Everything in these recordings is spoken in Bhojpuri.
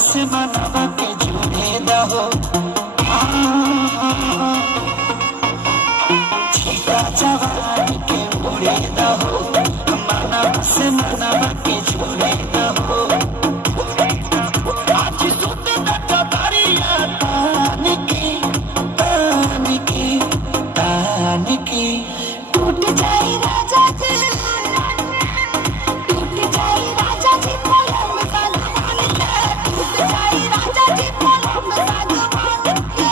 से मनवा के जुड़े दहो जीता जवानी के उड़े दहो मनवा से मनवा के जुड़े दहो आज सुते दटा दरिया तान की टूट जाए राजा जी, टूट जाए राजा जी पलंग सागवान के, टूट जाए राजा जी पलंग सागवान के।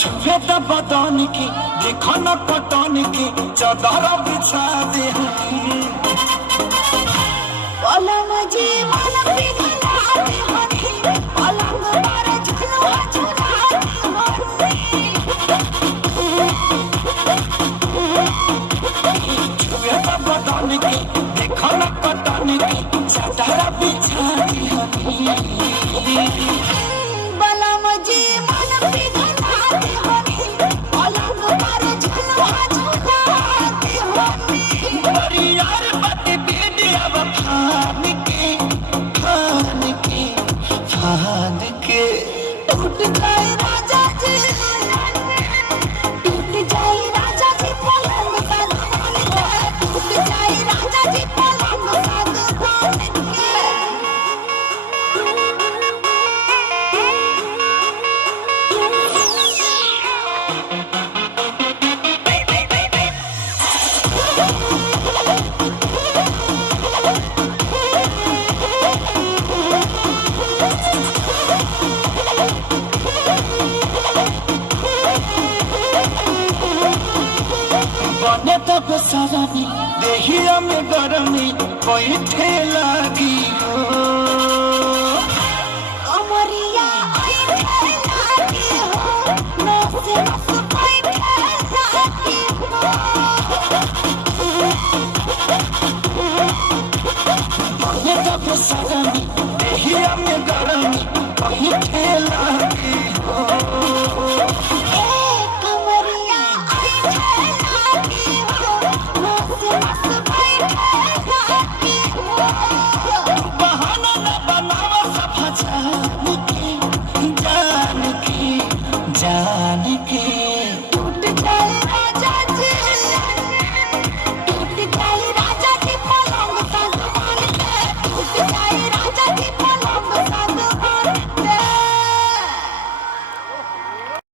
छुए तो बदन की देखो न पटन की चादर बिछा दे पलंग जी मन पिघला दे हनी, पलंग पर झुलवा झुला दे हनी। छुए तो बदन की देखो न पटन की चादर बिछा दे पलंग जी मन पिघला दे हनी, पलंग पर झुलवा झुला दे हनी। बड़ी यार बात बेडिया फान के टूट जाए राजा जी, टूट जाए राजा जी पलंग सागवान के, टूट जाए राजा जी पलंग सागवान के। बने तो बेसरनी देहिया में गरमी कोई लगी हो अमरिया ऐठे लागी हो, नस नस बैठे लागी हो।